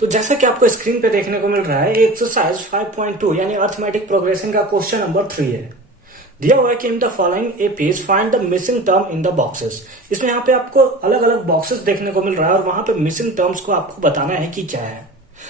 तो जैसा कि आपको स्क्रीन पे देखने को मिल रहा है, एक्सरसाइज 5.2 यानी अर्थमेटिक प्रोग्रेशन का क्वेश्चन नंबर 3 है। दिया हुआ है कि in the following APs find the missing term in the boxes. इसमें यहाँ पे आपको अलग अलग बॉक्सेस देखने को मिल रहा है और वहां पे मिसिंग टर्म्स को आपको बताना है कि क्या है।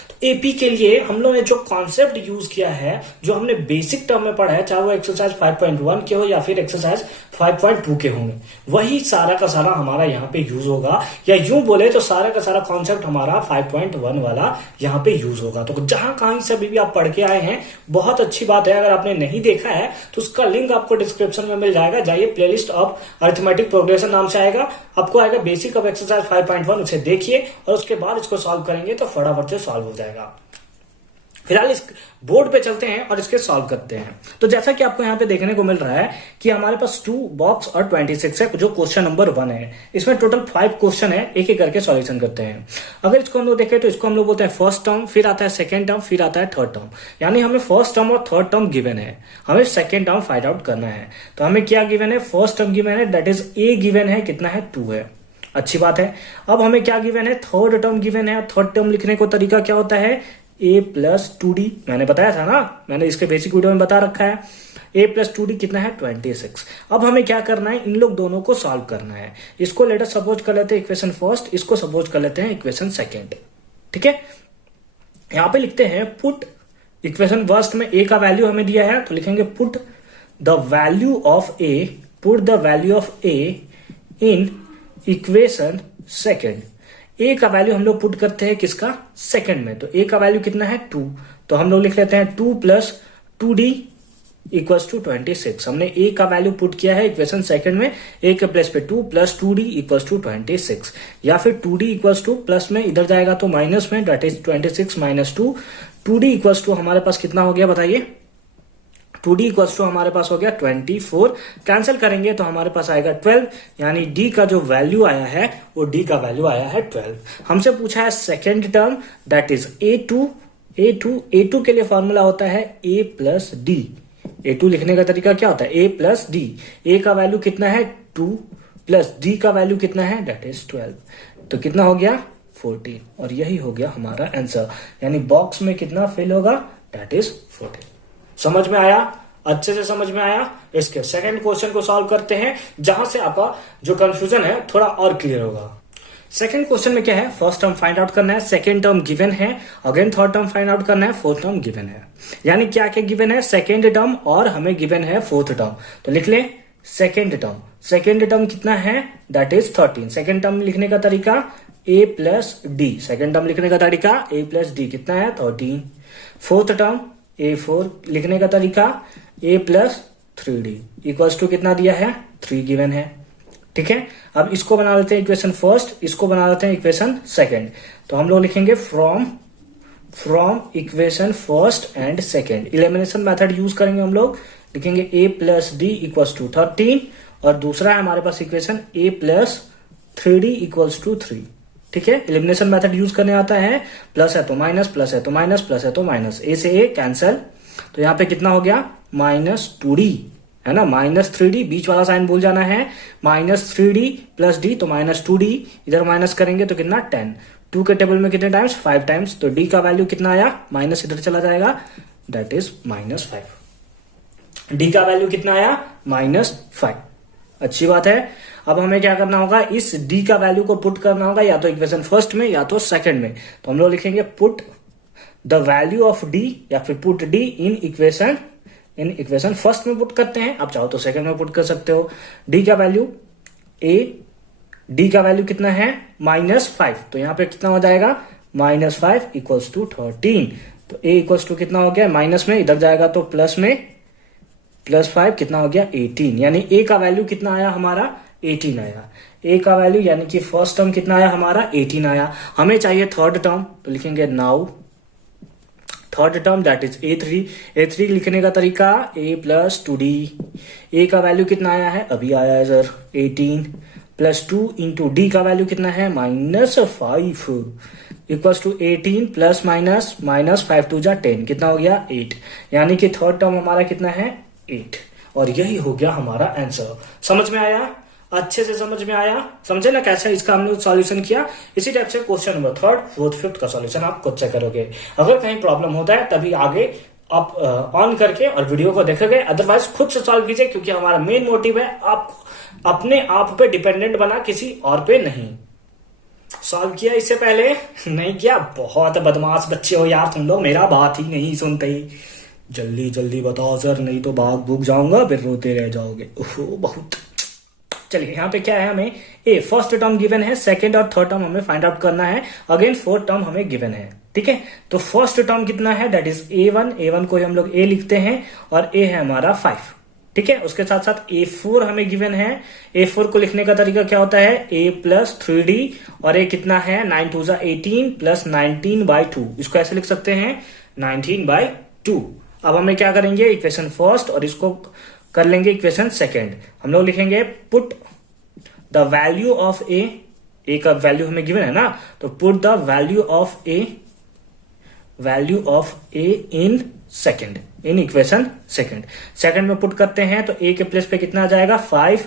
तो एपी के लिए हम लोग ने जो कॉन्सेप्ट यूज किया है, जो हमने बेसिक टर्म में पढ़ा है, चाहे वो एक्सरसाइज 5.1 के हो या फिर एक्सरसाइज 5.2 के होंगे, वही सारा का सारा हमारा यहाँ पे यूज होगा। या यूं बोले तो सारा का सारा कॉन्सेप्ट हमारा 5.1 वाला यहाँ पे यूज होगा। तो जहां कहीं से भी आप पढ़ के आए हैं, बहुत अच्छी बात है। अगर आपने नहीं देखा है तो उसका लिंक आपको डिस्क्रिप्शन में मिल जाएगा। जाइए, प्लेलिस्ट ऑफ अर्थमेटिक प्रोग्रेशन नाम से आएगा, आपको आएगा बेसिक ऑफ एक्सरसाइज 5.1, उसे देखिए और उसके बाद इसको सॉल्व करेंगे तो फटाफट से सॉल्व हो जाएगा। फिलहाल इस बोर्ड पे चलते हैं और इसके सॉल्व करते हैं। तो जैसा कि आपको यहाँ पे देखने को मिल रहा है कि हमारे पास 2 बॉक्स और 26 है, जो क्वेश्चन नंबर 1 है। इसमें टोटल 5 क्वेश्चन है, एक एक करके सॉल्यूशन करते हैं। अगर इसको हम लोग देखें तो इसको हम लोग बोलते हैं फर्स्ट टर्म, फिर आता है सेकंड टर्म, फिर आता है थर्ड टर्म। यानी हमें फर्स्ट टर्म और थर्ड टर्म गिवन है, हमें सेकंड टर्म फाइंड आउट करना है। तो हमें क्या गिवन है? फर्स्ट टर्म गिवन है, दैट इज ए गिवन है, कितना है? 2 है। अच्छी बात है। अब हमें क्या गिवन है? थर्ड टर्म गिवन है। थर्ड टर्म लिखने को तरीका क्या होता है? a प्लस 2d, मैंने बताया था ना, मैंने इसके बेसिक वीडियो में बता रखा है। a प्लस 2d कितना है? 26। अब हमें क्या करना है? इन लोग दोनों को सॉल्व करना है। इसको लेटर सपोज कर लेते हैं इक्वेशन फर्स्ट, इसको सपोज कर लेते हैं इक्वेशन सेकेंड। ठीक है, यहां पे लिखते हैं पुट इक्वेशन फर्स्ट में a का वैल्यू हमें दिया है, तो लिखेंगे put the value of a, put the value of a in equation second. A का वैल्यू हम लोग पुट करते हैं किसका? सेकंड में। तो ए का वैल्यू कितना है? 2। तो हम लोग लिख लेते हैं 2 प्लस 2d इक्वल्स टू 26। हमने ए का वैल्यू पुट किया है इक्वेशन सेकंड में, ए के प्लेस पे 2 प्लस 2d इक्वल्स टू 26। या फिर 2d इक्वल्स टू प्लस में इधर जाएगा तो माइनस में, that is 26 minus 2। 2d equals to हमारे पास कितना हो गया बताइए? 2d इक्वल्स टू हमारे पास हो गया 24। कैंसिल करेंगे तो हमारे पास आएगा 12, यानी d का जो वैल्यू आया है वो d का वैल्यू आया है 12। हमसे पूछा है second term, that is a2 के लिए फॉर्मूला होता है a प्लस डी। a2 लिखने का तरीका क्या होता है? a plus D. a का वैल्यू कितना है? 2 प्लस d का वैल्यू कितना है? That is 12। तो कितना हो गया? 14। और यही हो गया हमारा आंसर, यानी बॉक्स में कितना फिल होगा? That is 14। समझ में आया? अच्छे से समझ में आया? इसके सेकंड क्वेश्चन को सॉल्व करते हैं, जहां से आपका जो कंफ्यूजन है थोड़ा और क्लियर होगा। सेकंड क्वेश्चन में क्या है? फर्स्ट टर्म फाइंड आउट करना है, सेकंड टर्म गिवन है, again third term find out करना है, फोर्थ टर्म गिवन है। यानी क्या क्या गिवन है? सेकंड टर्म और हमें गिवन है फोर्थ टर्म। तो लिख ले सेकेंड टर्म। सेकेंड टर्म कितना है? That is 13। सेकेंड टर्म लिखने का तरीका a plus D. Second term लिखने का तरीका a प्लस डी, कितना है? 13। फोर्थ टर्म a4 लिखने का तरीका a plus 3d equals to कितना दिया है? 3 गिवन है। ठीक है, अब इसको बना लेते हैं इक्वेशन फर्स्ट, इसको बना लेते हैं इक्वेशन सेकंड। तो हम लोग लिखेंगे from equation first and second. Elimination method use करेंगे हम लोग, लिखेंगे a plus d equals to 13 और दूसरा है हमारे पास equation a plus 3d equals to 3। ठीक है, एलिमिनेशन मेथड यूज करने आता है, प्लस है तो माइनस, प्लस है तो माइनस, प्लस है तो माइनस, ए से ए कैंसल। तो यहाँ पे कितना हो गया? माइनस 2d है ना, माइनस 3d, बीच वाला साइन भूल जाना है। माइनस 3d प्लस d, तो माइनस 2d, इधर माइनस करेंगे तो कितना? 10। 2 के टेबल में कितने टाइम्स? 5 टाइम्स। तो d का वैल्यू कितना आया? माइनस इधर चला जाएगा, दैट इज -5। d का वैल्यू कितना आया? -5। अच्छी बात है। अब हमें क्या करना होगा? इस d का वैल्यू को पुट करना होगा या तो इक्वेशन फर्स्ट में या तो सेकंड में। तो हम लोग लिखेंगे put the value of d, या फिर put d in equation first में पुट करते हैं। आप चाहो तो सेकंड में पुट कर सकते हो। d का वैल्यू कितना है? -5। तो यहाँ पे कितना हो जाएगा? -5 इक्वल्स टू 13। तो a इक्वल्स टू कितना हो गया? माइनस में इधर जाएगा तो प्लस में, +5 कितना हो गया? 18। यानी a का वैल्यू कितना आया हमारा? 18 आया। a का वैल्यू यानी कि फर्स्ट टर्म कितना आया हमारा? 18 आया। हमें चाहिए थर्ड टर्म, तो लिखेंगे now third term, that is a3 लिखने का तरीका a प्लस 2d। a का वैल्यू कितना आया है? अभी आया है सर, 18 प्लस 2 इंटू d का वैल्यू कितना है? -5 इक्वल्स टू 18 प्लस माइनस 5 2 जा 10, कितना हो गया? 8। यानी कि थर्ड टर्म हमारा कितना है? 8। और यही हो गया हमारा आंसर। समझ में आया? अच्छे से समझ में आया? समझे ना कैसे इसका हमने सॉल्यूशन किया? इसी टाइप से क्वेश्चन नंबर 3, 4, 5 का सॉल्यूशन आप खुद से करोगे। अगर कहीं प्रॉब्लम होता है तभी आगे आप ऑन करके और वीडियो को देखोगे, अदरवाइज खुद से सॉल्व कीजिए, क्योंकि हमारा मेन मोटिव है आप अपने आप पे डिपेंडेंट बना, किसी और पे नहीं। सॉल्व किया इससे पहले? नहीं किया? बहुत बदमाश बच्चे हो यार तुम लोग, मेरा बात ही नहीं सुनते ही। जल्दी जल्दी बताओ सर, नहीं तो भाग भूग जाऊंगा, फिर रोते रह जाओगे। ओहो बहुत। चलिए यहाँ पे क्या है, हमें ए फर्स्ट टर्म गिवन है, सेकंड और थर्ड टर्म हमें फाइंड आउट करना है, अगेन फोर्थ टर्म हमें गिवन है। ठीक है, तो फर्स्ट टर्म कितना है, दैट इज A1 को हम लोग ए लिखते हैं और ए है हमारा 5। ठीक है, उसके साथ साथ A4 हमें गिवन है। A4 को लिखने का तरीका क्या होता है, A प्लस 3D और ए कितना है 9 2 18 प्लस 19/2। इसको ऐसे लिख सकते हैं 19/2। अब हमें क्या करेंगे, इक्वेशन फर्स्ट और इसको कर लेंगे इक्वेशन सेकेंड। हम लोग लिखेंगे पुट द वैल्यू ऑफ ए का वैल्यू हमें गिवन है ना, तो put the value of A in second, in equation second में पुट करते हैं तो ए के प्लेस पे कितना आ जाएगा 5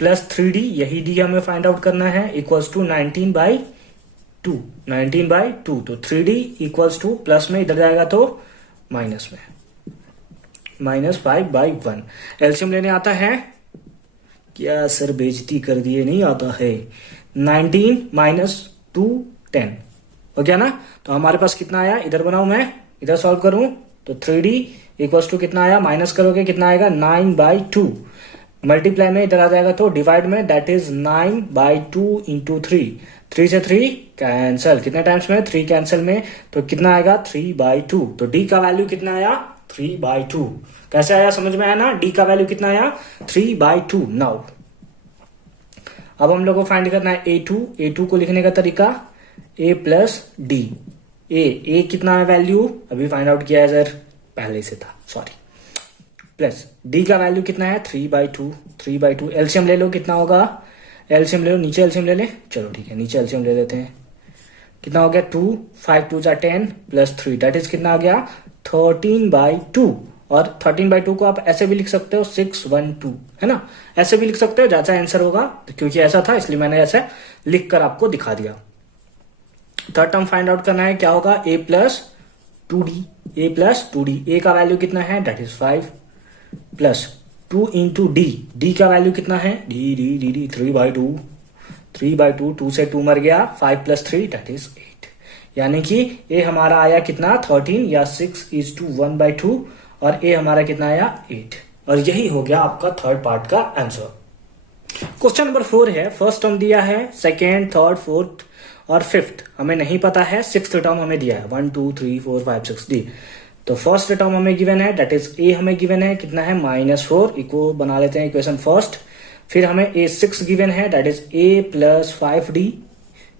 प्लस 3D, यही डी हमें फाइंड आउट करना है, इक्वल्स टू 19/2। तो 3D इक्वल्स टू प्लस में इधर जाएगा तो माइनस में, -5/1। एलसीएम लेने आता है क्या सर, बेइज्जती कर दिए, नहीं आता है। 19 - 2 10 हो गया ना, तो हमारे पास कितना आया, इधर बनाऊं मैं, इधर सॉल्व करूं तो 3D इक्वल्स टू कितना आया, माइनस करोगे कितना आएगा 9/2, मल्टीप्लाई में इधर आ जाएगा तो डिवाइड में, दैट इज 9/2 इंटू 3 से 3 कैंसल, कितने टाइम्स में 3 कैंसल में, तो कितना आएगा 3/2। तो डी का वैल्यू कितना आया 3/2। कैसे आया, समझ में आया ना, डी का वैल्यू कितना आया 3/2। नाउ अब हम लोग को फाइंड करना है A2 को लिखने का तरीका A प्लस डी। ए कितना है वैल्यू, अभी फाइंड आउट किया है सर, पहले से था, सॉरी, प्लस डी का वैल्यू कितना है 3/2। एलसीएम ले लो, कितना होगा, एलसीएम ले लो, नीचे एलसीएम ले ले, चलो ठीक है नीचे एलसीएम ले लेते हैं, कितना हो गया 2, 5 2 10 प्लस 3, दैट इज कितना आ गया 13/2। और 13/2 को आप ऐसे भी लिख सकते हो 612, है ना, ऐसे भी लिख सकते हो, जैसा आंसर होगा, क्योंकि ऐसा था इसलिए मैंने ऐसे लिख कर आपको दिखा दिया। थर्ड टर्म फाइंड आउट करना है, क्या होगा A प्लस 2D। ए का वैल्यू कितना है, that is 5 plus 2 into D का वैल्यू कितना है, डी 3/2, 2 से 2 मर गया, 5 प्लस 3 दैट इज 8, यानी कि ए हमारा आया कितना 13 या 6:1/2 और ए हमारा कितना आया 8। और यही हो गया आपका थर्ड पार्ट का आंसर। क्वेश्चन नंबर 4 है, फर्स्ट टर्म दिया है, सेकेंड, थर्ड, फोर्थ और फिफ्थ हमें नहीं पता है, सिक्स्थ टर्म हमें दिया है 1 2 3 4 5 6 D। तो फर्स्ट टर्म हमें गिवन है, दैट इज ए हमें गिवन है, कितना है -4, इको बना लेते हैं इक्वेशन फर्स्ट। फिर हमें A6 गिवन है, that is A plus 5D,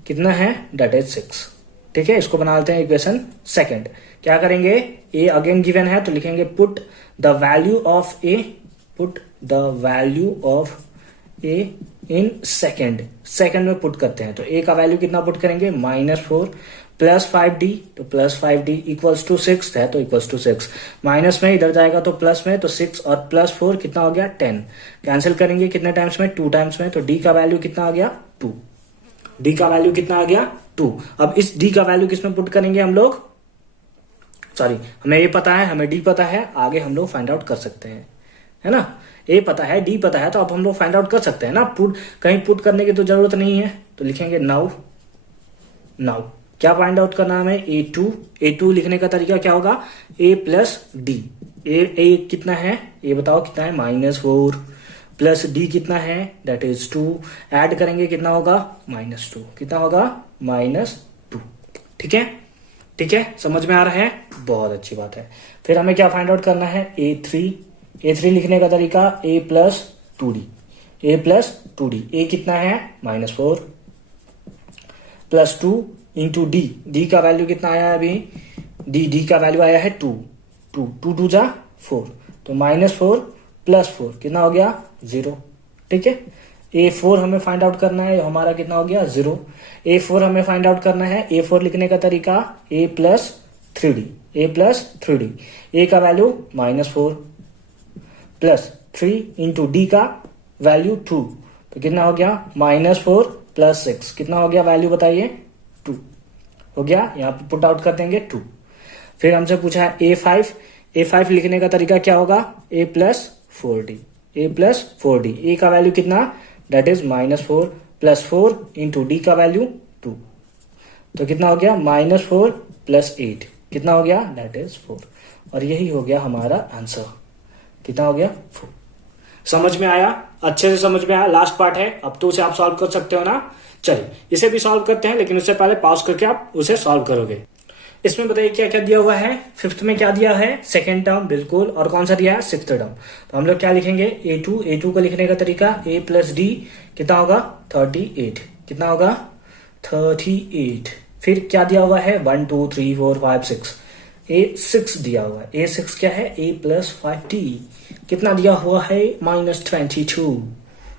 कितना है, दैट इज 6। ठीक है, इसको बना लेते हैं इक्वेशन सेकेंड। क्या करेंगे, ए अगेन गिवन है तो लिखेंगे put the value of A in second में पुट करते हैं, तो ए का वैल्यू कितना पुट करेंगे -4 प्लस 5D, तो प्लस 5D इक्वल्स टू 6 है, तो इक्वल्स टू 6, माइनस में इधर जाएगा तो प्लस में, तो 6 और प्लस 4 कितना हो गया 10, कैंसिल करेंगे कितने टाइम्स में 2 टाइम्स में, तो डी का वैल्यू कितना आ गया 2। डी का वैल्यू कितना आ गया 2। अब इस डी का वैल्यू किसमें पुट करेंगे हम लोग, सॉरी हमें ये पता है, हमें डी पता है, आगे हम लोग फाइंड आउट कर सकते हैं, है ना, ए पता है डी पता है, तो अब हम लोग फाइंड आउट कर सकते हैं ना, कहीं पुट करने की तो जरूरत नहीं है, तो लिखेंगे नाउ क्या फाइंड आउट करना है हमें, A2 लिखने का तरीका क्या होगा, A प्लस डी। ए कितना है, ए बताओ कितना है -4 प्लस डी कितना है, दैट इज 2, ऐड करेंगे कितना होगा -2, कितना होगा -2। ठीक है, समझ में आ रहा है, बहुत अच्छी बात है। फिर हमें क्या फाइंड आउट करना है, A3 लिखने का तरीका A प्लस 2D, ए कितना है -4 प्लस 2 इंटू डी का वैल्यू कितना आया है अभी, डी का वैल्यू आया है 2 2 जा 4, तो -4 प्लस 4 कितना हो गया 0। ठीक है, A4 हमें फाइंड आउट करना है, हमारा कितना हो गया 0। A4 हमें फाइंड आउट करना है, A4 लिखने का तरीका A प्लस 3D, ए का वैल्यू -4 प्लस 3 इंटू डी का वैल्यू 2, तो कितना हो गया -4 + 6, कितना हो गया वैल्यू बताइए 2 हो गया। यहाँ पे पुट आउट कर देंगे 2। फिर हमसे पूछा है A5 लिखने का तरीका क्या होगा A + 4D, A का वैल्यू कितना दैट इज -4 + 4 इंटू D का वैल्यू 2, तो कितना हो गया -4 + 8, कितना हो गया दैट इज 4, और यही हो गया हमारा आंसर, कितना हो गया 4। समझ में आया, अच्छे से समझ में आया। लास्ट पार्ट है, अब तो उसे आप सॉल्व कर सकते हो ना। चलिए इसे भी सॉल्व करते हैं, लेकिन उससे पहले पॉज करके आप उसे सॉल्व करोगे। इसमें बताइए क्या क्या दिया हुआ है। फिफ्थ में क्या दिया है सेकेंड टर्म, बिल्कुल। और कौन सा दिया है सिक्स्थ टर्म। तो हम लोग क्या लिखेंगे A2 को लिखने का तरीका A + D कितना होगा 38, कितना होगा 38। फिर क्या दिया हुआ है 1 2 3 4 5 6, A6 दिया हुआ है। A6 क्या है A + 5D, कितना दिया हुआ है -22।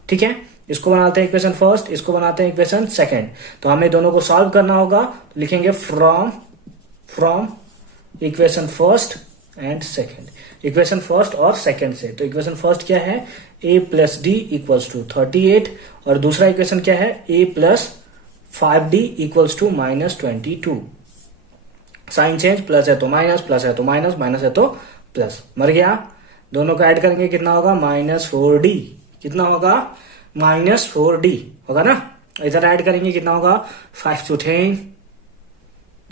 ठीक है, इसको बनाते हैं इक्वेशन फर्स्ट, इसको बनाते हैं इक्वेशन सेकंड। तो हमें दोनों को सॉल्व करना होगा, तो लिखेंगे from equation first and second, equation first और सेकंड से। तो इक्वेशन फर्स्ट क्या है A + D = 38, और दूसरा इक्वेशन क्या है A + 5D = -22। Sign change, plus है तो माइनस, प्लस है तो माइनस, माइनस है तो प्लस, मर गया। दोनों को ऐड करेंगे कितना होगा -4D, कितना होगा -4D होगा ना। इधर ऐड करेंगे कितना होगा 5 × 10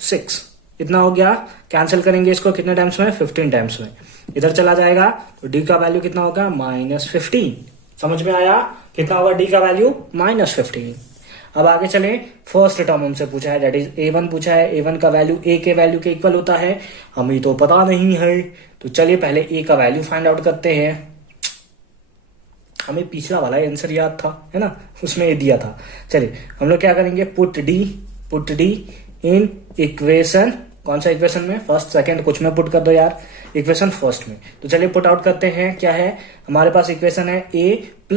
6, इतना हो गया। कैंसिल करेंगे इसको कितने टाइम्स में 15 टाइम्स में, इधर चला जाएगा तो D का वैल्यू कितना होगा -15। समझ में आया, कितना होगा D का वैल्यू -15। अब आगे चले, फर्स्ट टर्म हमसे पूछा है दैट इज A1 पूछा है। A1 का वैल्यू A के वैल्यू के इक्वल होता है, हमें तो पता नहीं है। तो चलिए पहले A का वैल्यू फाइंड आउट करते हैं। हमें पिछला वाला आंसर याद था है ना, उसमें ये दिया था। चलिए हम लोग क्या करेंगे पुट D इन इक्वेशन, कौन सा इक्वेशन में फर्स्ट सेकंड कुछ में पुट कर दो यार, इक्वेशन फर्स्ट में। तो चलिए पुट आउट करते हैं, क्या है हमारे पास इक्वेशन है A +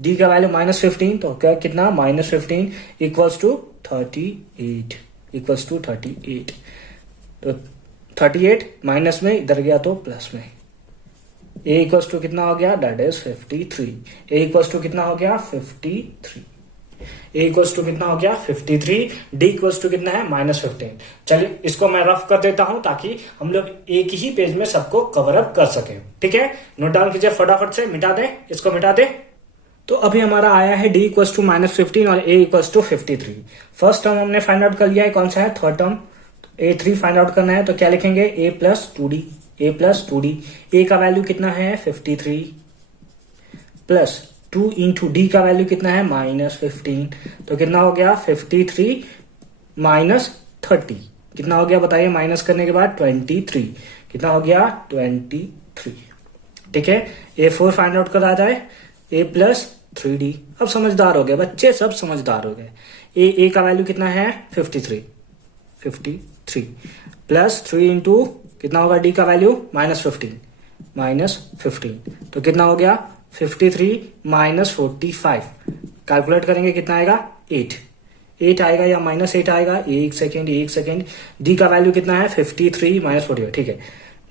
D का वैल्यू -15, तो क्या कितना -15 = 38, तो 38 माइनस में इधर गया तो प्लस में। A = कितना हो गया दैट इज 53, A = कितना हो गया 53, A = कितना हो गया 53, D = कितना है -15। चलिए इसको मैं रफ कर देता हूं ताकि हम लोग एक ही पेज में सबको कवर अप कर सके। ठीक है, नोट डाउन कीजिए फटाफट से, मिटा दें इसको, मिटा दें। तो अभी हमारा आया है D = -15 और A = 53। फर्स्ट टर्म हमने फाइंड आउट कर लिया है, कौन सा है third term, A3 find out करना है। तो क्या लिखेंगे A + 2D, A का वैल्यू कितना है 53 प्लस 2 इंटू D का वैल्यू कितना है -15, तो कितना हो गया 53 - 30, कितना हो गया बताइए, माइनस करने के बाद 23, कितना हो गया 23। ठीक है, A4 फाइंड आउट करा जाए A + 3D। अब समझदार हो गए बच्चे, सब समझदार हो गए। A का वैल्यू कितना है 53 प्लस 3 इंटू कितना होगा D का वैल्यू -15, तो कितना हो गया 53 - 45, कैलकुलेट करेंगे कितना आएगा 8 आएगा या -8 आएगा, एक सेकेंड। D का वैल्यू कितना है 53 - 45, ठीक है,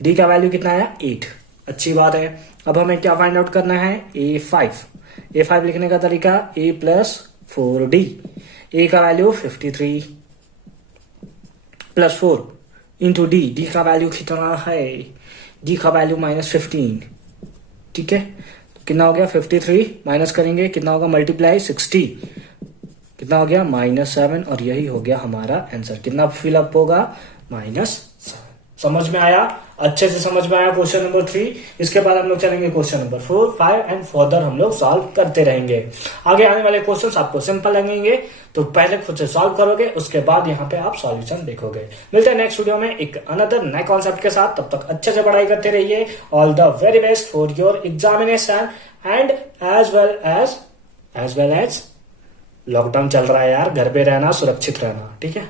D का वैल्यू कितना है 8, अच्छी बात है। अब हमें क्या फाइंड आउट करना है A5 लिखने का तरीका A + 4D, A का वैल्यू 53 प्लस 4 इंटू D का वैल्यू कितना है, D का वैल्यू -15, ठीक है, तो कितना हो गया 53 माइनस करेंगे कितना होगा मल्टीप्लाई 60, कितना हो गया -7, और यही हो गया हमारा आंसर। कितना फिलअप होगा -7। समझ में आया, अच्छे से समझ में आया क्वेश्चन नंबर 3। इसके बाद हम लोग चलेंगे क्वेश्चन नंबर 4, 5 एंड फर्दर हम लोग सॉल्व करते रहेंगे। आगे आने वाले क्वेश्चन आपको सिंपल लगेंगे, तो पहले खुद से सॉल्व करोगे, उसके बाद यहाँ पे आप सॉल्यूशन देखोगे। मिलते हैं नेक्स्ट वीडियो में एक अनदर नए कॉन्सेप्ट के साथ, तब तक अच्छे से पढ़ाई करते रहिए। All the very best for your examination and as well as lockdown चल रहा है यार, घर पे रहना, सुरक्षित रहना, ठीक है।